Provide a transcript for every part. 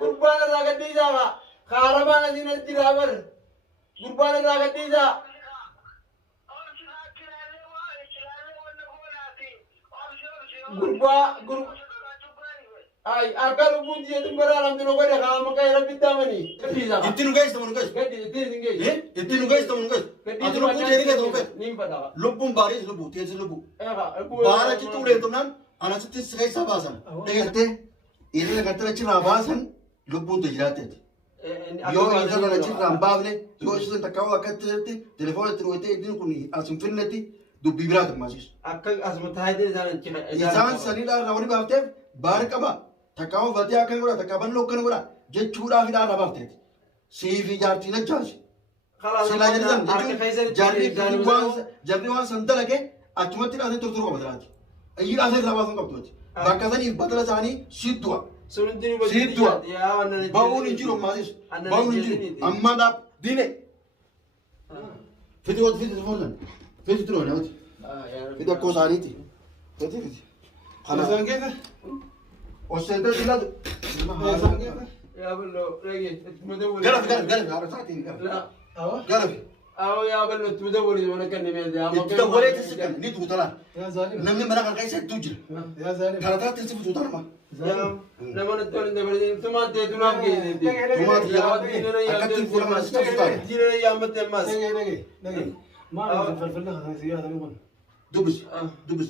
gurbana ragadisa ka. Karabana sinatirabar. Gurbana ragadisa. Gurba ay akalu bunji itu beralam tu nokai dah kamu kai rapi tamani. Itu nugas teman nugas. Itu nugas teman nugas. Atau lupu jadi kan teman. Nimpada. Lupu baris lupu, tiada lupu. Lupu. Bara kita udah tu nan, anak itu sekai sabasan. Dengar teh, ini nak kata macam sabasan, lupu tu jerat teh. Yo ini kalau nak cerita rambab le, yo itu tak kau akan terjadi, telefon terus itu ini kuni, asum film nanti, du bibrat masih. Akak asmat hai deh jalan cina. Jangan sanilah rawani bahte, bar kaba. Takau berarti akan gula, takaban lokan gula. Jadi curah kita ada berarti. CV jarti nak jas. Selain itu, jadi wan santai lagi. Acuma tidak ada turun kau berarti. Ini ada lawan kau tuh. Bahkan ini betul saja ni sidua. Sidua. Bau ni jiro masih. Bau ni jiro. Amma dah dine. Fitu mana? Fitu tu mana? Fitu kau sari ti. Fitu. Kalau sangat kan? Oscenter sila tu. Ya bello, lagi. Garap, harus saat ini garap. Garap. Aw ya bello, tu dah boleh mana kan ni media. Itu boleh tersekan. Ni tu utara. Ya zalim. Namanya mana kan kaisa tujuh. Ya zalim. Kalau tak tersekan tu utara mah. Nama tu ni dah boleh. Cuma dia tu nak gini. Cuma dia akan timbul mana satu utara. Jira yang betul mas. Lagi. Mana fal lah sih ada mana. Dubus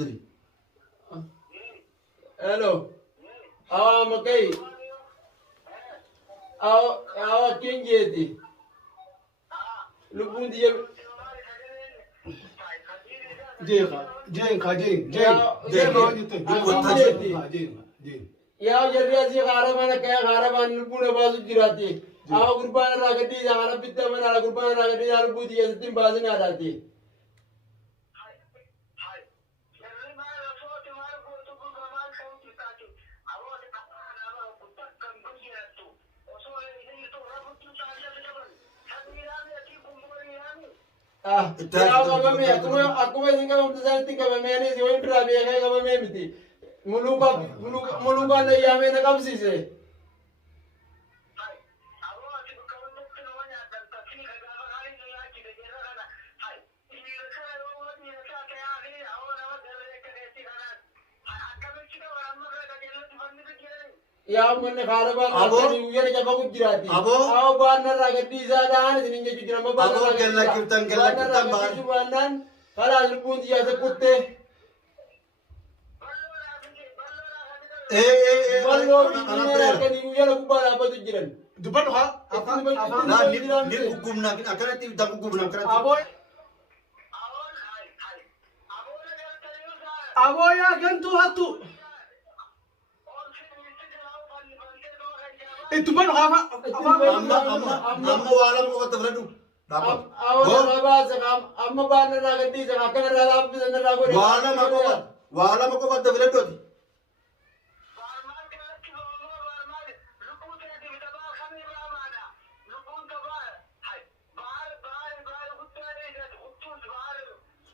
tadi. Hello. Aw makai. Aw kenje di. Lupun dia. Ya jadi asyik mana kaya harapan lupun bazu jirati. Aw gurbana ragati jangan pitta mana gurbana ragati jangan lupun dia setim bazu ni ada ti. Aku masih kau mesti tinggal memang ni siapa yang berani kau kau memang mesti. Muluka ni yang mana kau sih se? Ya mana karaban ada ni ujar japa kujirati. Aw banar raga diza dah ni ninja jujur nama banar raga. Gelak kirtan bar. Banar kalau lupun dia sekutte. Ballo ni ujar aku bar apa tu jiran. Dupan ha? Nah, ni hukum nak akan nanti dah hukum nak akan. Aboy ya kan tu hatu. Dupan ha? Amma wala mo kata beradu. Dapat. Awal apa sekam? Amma banar raga diza akan ada apa tu raga. Wala mo kata beradu.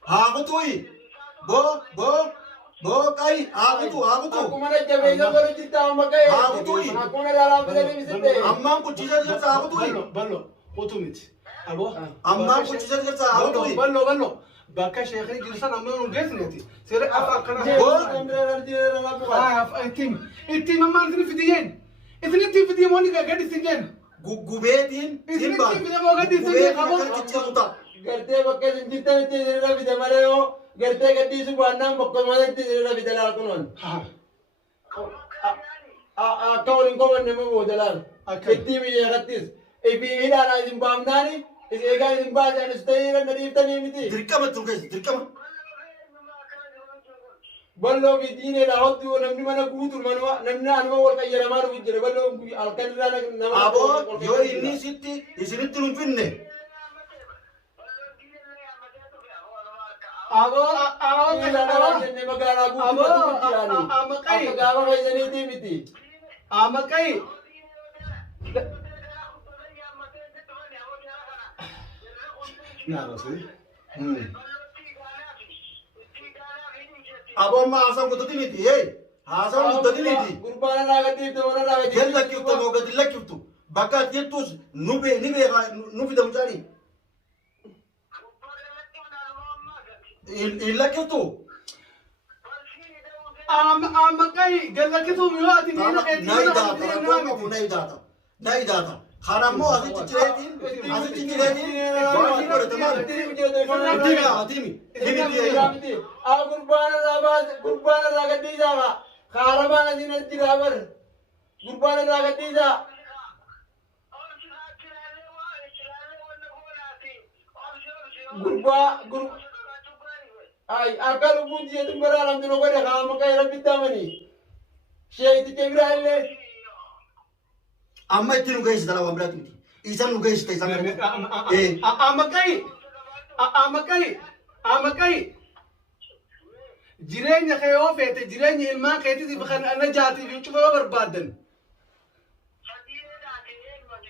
Aku tu i. Bo kai. Aku tu. Aku mana jaga baru cerita amma kai. Aku tu i. Aku mana dalam ni mesti. Amma aku cerita cerita aku tu i. Ballo. Otomit. Abo. Amma aku cerita cerita aku tu i. Ballo. Baka shaykhni jilsan amma nungis nati. Sir afa kana. Itim amma itni fidiyen. Itni itim fidiyen moni ka gadi sinjen. Gubetin. Itni itim fidiyen mo gadi sinjen. Abo. Gerte bakka jinta ni tira vida mareo. Gerte gadi subhanam bakka mana tira vida la kunon. Kau lingkau mana mau jalan. Itim ini gatis. Ibi ida na jimbam nani. Is ega jimbam jana stayira nari tani miti. Dirkam tu guys. Dirkam. Ballo vidine rahot tu namni mana kutur manwa namni anma wal kayara maru vidire ballo alkanira nama. Abo yo ini siti isini tulung pinne. Abo jenne magara gu tirani. Amakai. Gawa kai jani ti miti. Amakai. Naro sih. Abo ma asam kutu timiti, hey. Haasawwan guddadiniiti. Gurbaan irraa gadhiifte mana irraa gadhiifte. Gad lakkiftu moo gad lakkiftu. Bakka ati jettus nu beekaa nu fidamu caanii. Hin lakkiftu. Amma kai galakitu miyo ati ni na Na idaata. Na idaata. Kanammoo asitti cireetiin waan godhatamaa. Gurbaan irraa gadhiisaa kaarabaan asinatti dhaabar gurbaan irraa gadhiisaa. Akka lubbuun jireetiin baraaramtu nu godhe kaama ka'e rabbitti amanii. Sheekiticha biraa illee. Amma itti nu geessita lafa biraatti miti. Isan nu geessita isan amma kai jireenya kee yoo feete jireenya ilmaan keetiitiif kan ana jaatiif cufa yoo barbaadan.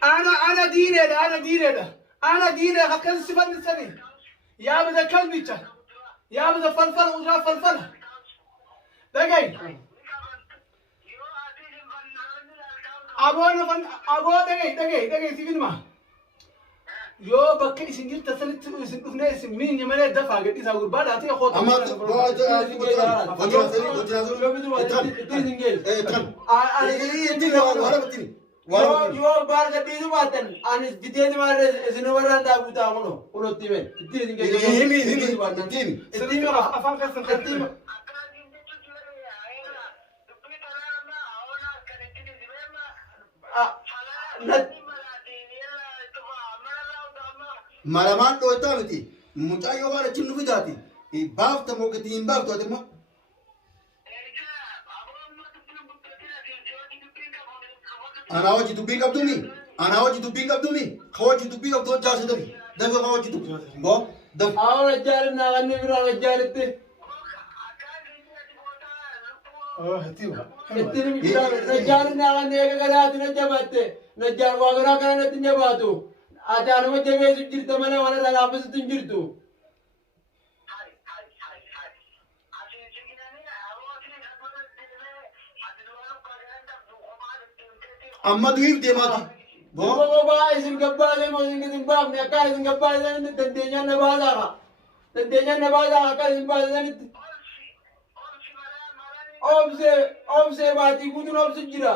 Ana diineedha. Akkas sifanni sani. Yaa bada kalbicha. Yaa bada falfala urraa falfala. Dhagayi. Aboo dhagayi siifin maa. Yoo bakka isin jirta sanitti isin dhufnee isin miinye malee dafaa gadhiisaa gurbaadhaa ta'e hoota. Amma yoo baal gadhiisu baatan anis biteeti maal isin warraan dhaabuu ta'a kuno kunotti himen itti isin Ittiin afaan keessan ittiin. Maramaan dhooftaa miti. Mucaa yoo waan achi nu fidaati. Baafta moo gadi hin baaftu ati immoo. Ana hojii dubbii qabduumi. Ka hojii dubbii qabdu hojjaasi dafi. Dafi ka hojii dubbii. Boo dafi. Awon ajjaalin naa kanni biraan ajjaalitti. Ittiin bitaan najjaalin naa kanni eega gadaati na jabaatte. Najjaal waa garaa kana natti hin jabaatu. Ati anuma jabeessu jirta mana waan irraa laaffisutti hin jirtu. Amma du'iif deemaati. Boo isin gabbaasee moo isin baafne akka isin gabbaasanitti dandeenyaan na baasaa. Dandeenyaan na baasaa akka isin baasanitti. Obsee baatii guutuun obsu jira.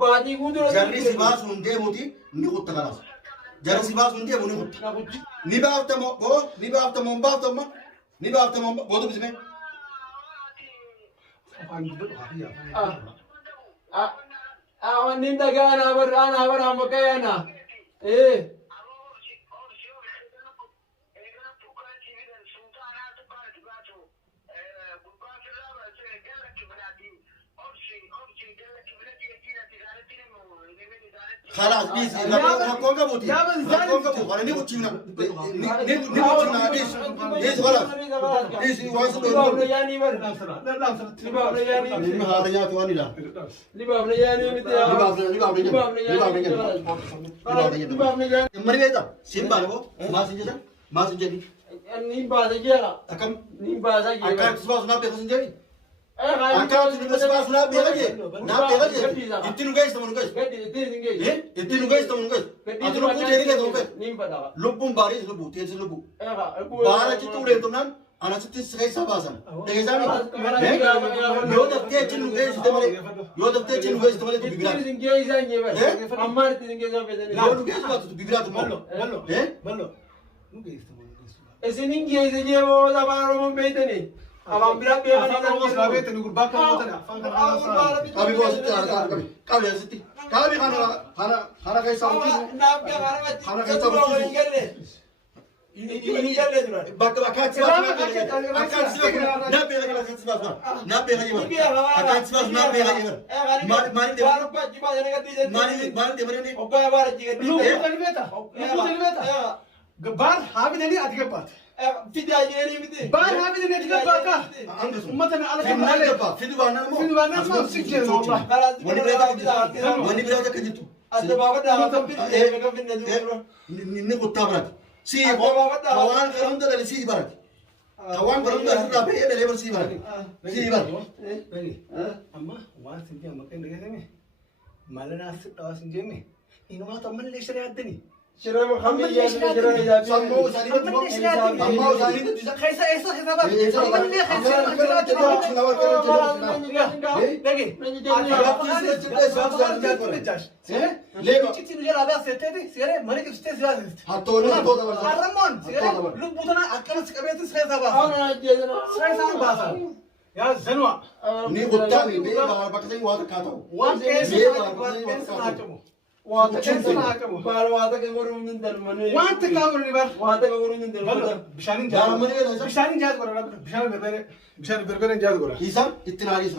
Baatii guutuun Jarri si baasuun deemuuti ni kutta kanaas. Jarri si baasuun deemu ni kutta. Ni baafta moo boo ni baafta moo baafta moo ni baafta moo bootu bisime. Wanni dhagaa anaa bara amma kayana. خلاص بيس ركون كبوتي ركون كبو خلاص نيجو تشينا نيجو تشينا بيس خلاص بيس واسط Libaabna yaanii bar. Libaabna yaanii. ما هذا يا تواني لا Libaabna yaanii miti. Libaabna yaanii. مريضة سيمبا لو ما سنجدا ما سنجدي Niin baasa jeera. أكم Niin baasa jeera. أكم سباس نابي سنجدي أكم سباس نابي لجي نابي لجي إنتي نجايس تمن نجايس Gadi ittiin hin geessu. إنتي نجايس تمن نجايس أتلو بو تيري كده توفي Niin badaba. لبون باريس لبو تيري لبو Eega. بارا كتو رين تمنان أنا ستي سكاي سباسن تيجي yoo daftee achi nu geessite malee yoo daftee achi nu geessite malee dubbii biraati. Ittiin hin geessan jeebar. Ammaan ittiin hin geessan fedhanii. Yoo nu geessu baatu dubbii biraati Ballo. immoo. Isin hin geesse jeemoo afaan Oromoon beektanii. Afaan biraa beekanii kan jiru. Qabi boositti qabi asitti qabi kana keessaa buukisu kana keessaa buukisu bakka akkaatti sibaas akkaatti sibaas nabbee hajji akkaatti sibaas nabbee hajji akkaatti sibaas nabbee hajji maaliif deemaree Baal haabidanii ati gabbaate. Fidaa jedhanii miti. Baal haabidanii ati gabbaata. Uummatni ala kan malee. fidu baannaan Fidu baannaan moo si jeeru wallah. wanni biraa akka jirtu Adda baafadhaa kan finne kan finne jiru. ni kuttaa biraati si waan hunda dhalli si baraati Kawan belum dah sudah bayar dari bersihbar. Sihbar. Amma waan sinjee amma kan dhagahame malana sidhaa sinjeeme inuma tamman leeshara yaadani Shirama khamiyya shirama yaadani. Sammo usani tu amma usani tu bisa. kaisa esa hisaba tamman le kaisa Lego. चिट्ठी मुझे लाभा सेते थे सिरे मरे के स्टेज वाले हाँ तो नहीं तो दबर आरामन सिरे लोग बुतना अक्कल से कबे तो सही साबा सही साबा बासा यार जनवा नहीं कुत्ता नहीं मैं बाहर पकड़े वहाँ तक खाता हूँ वन केस मैं बाहर पकड़े वन वहाँ तक खाता केस हूँ Wata ka gurun din dalmane. One तक का करो निबार Wata ka gurun din dalmane. बिशानी जाना मने का था बिशानी जात करो बिशानी बेरे बिशानी बेरे जात करो ये सब इतना नहीं